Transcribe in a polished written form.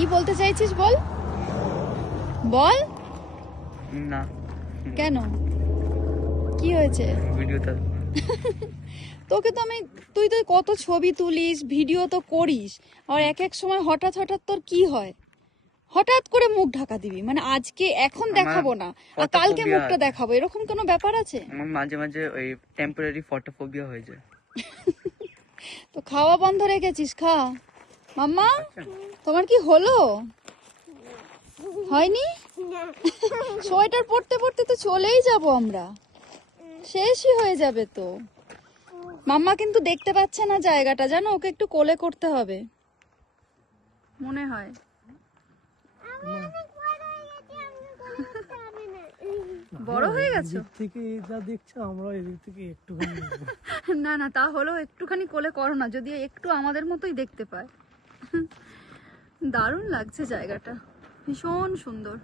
কি বলতে চাইছিস বল বল। না কেন কি হয়েছে? ভিডিওটা তোকে তো আমি, তুই তো কত ছবি তুলিস, ভিডিও তো করিস, আর এক এক সময় হঠাৎ হঠাৎ তোর কি হয়, হঠাৎ করে মুখ ঢাকা দিবি, মানে আজকে এখন দেখাবো না আর কালকে photophobia মুখটা আছে। দেখাবো, এরকম কোনো ব্যাপার আছে? আমার মাঝে মাঝে ওই টেম্পোরারি ফটোফোবিয়া হয়ে যায়। তো খাওয়া বন্ধ রেখেছিস, খা। মাম্মা তোমার কি হলো? হয়নি? সোয়েটার পরতে পরতে তো চলেই যাব আমরা, শেষই হয়ে যাবে তো। মাম্মা কিন্তু দেখতে পাচ্ছে না জায়গাটা, জানো, ওকে একটু কোলে করতে হবে মনে হয়। বড় হয়ে গেছো? এদিক থেকে যা দেখছো আমরা এদিক থেকে একটুখানি না না, তা হলেও একটুখানি কোলে করো না, যদি একটু আমাদের মতোই দেখতে পায়। দারুণ লাগছে জায়গাটা, ভীষণ সুন্দর।